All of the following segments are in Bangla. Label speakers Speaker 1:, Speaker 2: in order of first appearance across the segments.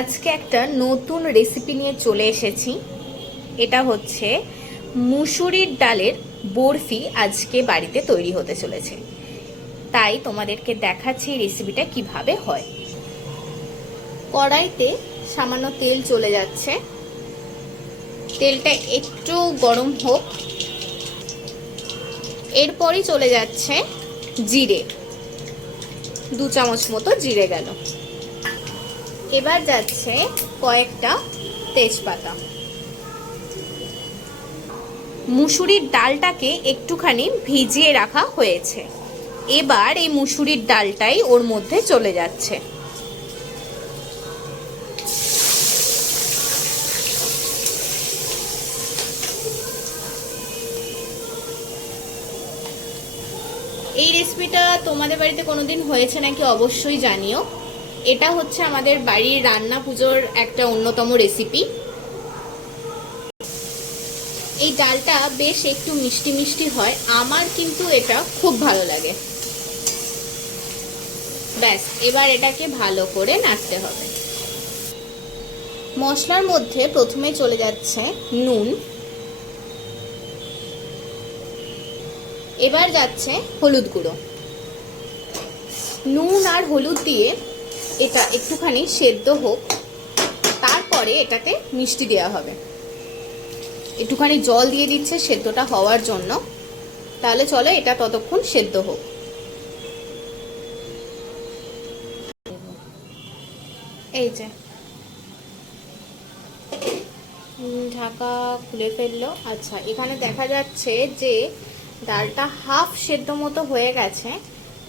Speaker 1: আজকে একটা নতুন রেসিপি নিয়ে চলে এসেছি। এটা হচ্ছে মুসুরির ডালের বরফি আজকে বাড়িতে তৈরি হতে চলেছে। তাই তোমাদেরকে দেখাচ্ছি রেসিপিটা কীভাবে হয়। কড়াইতে সামান্য তেল চলে যাচ্ছে। তেলটা একটু গরম হোক। এরপরই চলে যাচ্ছে জিরে। দু চামচ মতো জিরে গেল। এবার যাচ্ছে কয়েকটা তেজপাতা। মুসুরির ডালটাকে একটুখানি ভিজিয়ে রাখা হয়েছে। এবার এই মুসুরির ডালটাই ওর মধ্যে চলে যাচ্ছে। এই রেসিপিটা তোমাদের বাড়িতে কোনোদিন হয়েছে নাকি অবশ্যই জানিও। এটা হচ্ছে আমাদের বাড়ির রান্না পুজোর একটা অন্যতম রেসিপি এই ডালটা বেশ একটু মিষ্টি মিষ্টি হয়। আমার কিন্তু এটা খুব ভালো লাগে। ব্যাস, এবার এটাকে ভালো করে নাড়তে হবে। মশলার মধ্যে প্রথমে চলে যাচ্ছে নুন। এবার যাচ্ছে হলুদ গুঁড়ো। নুন আর হলুদ দিয়ে এটা একটুখানি সেদ্ধ হোক, তারপরে এটাতে মিষ্টি দেওয়া হবে। একটুখানি জল দিয়ে দিচ্ছে সেদ্ধটা হওয়ার জন্য। তাহলে চলো এটা ততক্ষণ সেদ্ধ হোক। এই যে। ঢাকা খুলে ফেলল। আচ্ছা এখানে দেখা যাচ্ছে যে ডালটা হাফ সেদ্ধ মতো হয়ে গেছে।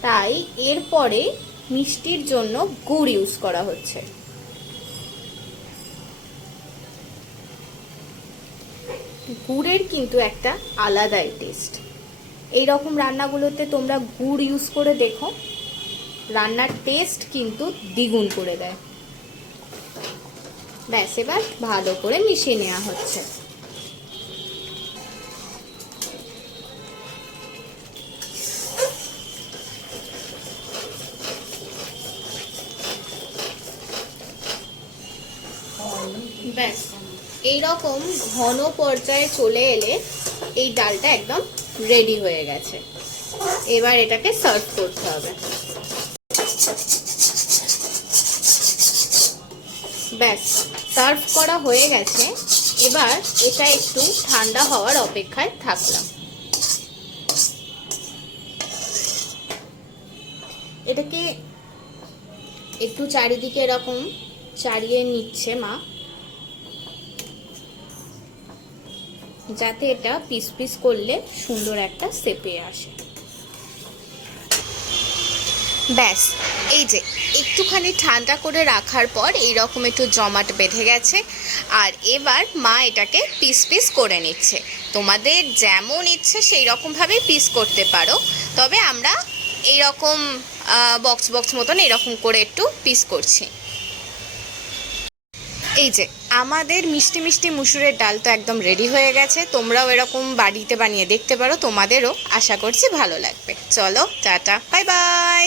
Speaker 1: তাই এরপরে মিষ্টির জন্য গুড় ইউজ করা হচ্ছে। গুড়ের কিন্তু একটা আলাদাই টেস্ট এই রকম রান্নাগুলোতে তোমরা গুড় ইউজ করে দেখো, রান্নার টেস্ট কিন্তু দ্বিগুণ করে দেয়। ব্যাস, এবার ভালো করে মিশিয়ে নেওয়া হচ্ছে। ব্যাস। এইরকম ঘন পর্যায়ে চলে এলে এই ডালটা একদম রেডি হয়ে গেছে। এবার এটাকে সার্ভ করতে হবে। ব্যাস সার্ভ করা হয়ে গেছে। এবার এটা একটু ঠান্ডা হওয়ার অপেক্ষায় থাকলাম। এটাকে একটু চারিদিকে এরকম চারিয়ে নিচ্ছে মা। যাতে এটা পিস পিস করলে সুন্দর একটা সেপে আসে। ব্যাস, এই যে, একটুখানি ঠান্ডা করে রাখার পর এই রকম একটু জমাট বেঁধে গেছে। আর এবার মা এটাকে পিস পিস করে নিচ্ছে। তোমাদের যেমন ইচ্ছে সেই রকমভাবেই পিস করতে পারো। তবে আমরা এই রকম বক্স বক্স মতন এরকম করে একটু পিস করছি। এই যে, আমাদের মিষ্টি মিষ্টি মুসুরের ডাল তো একদম রেডি হয়ে গেছে। তোমরাও এরকম বাড়িতে বানিয়ে দেখতে পারো, তোমাদেরও আশা করছি ভালো লাগবে। চলো, টাটা বাই বাই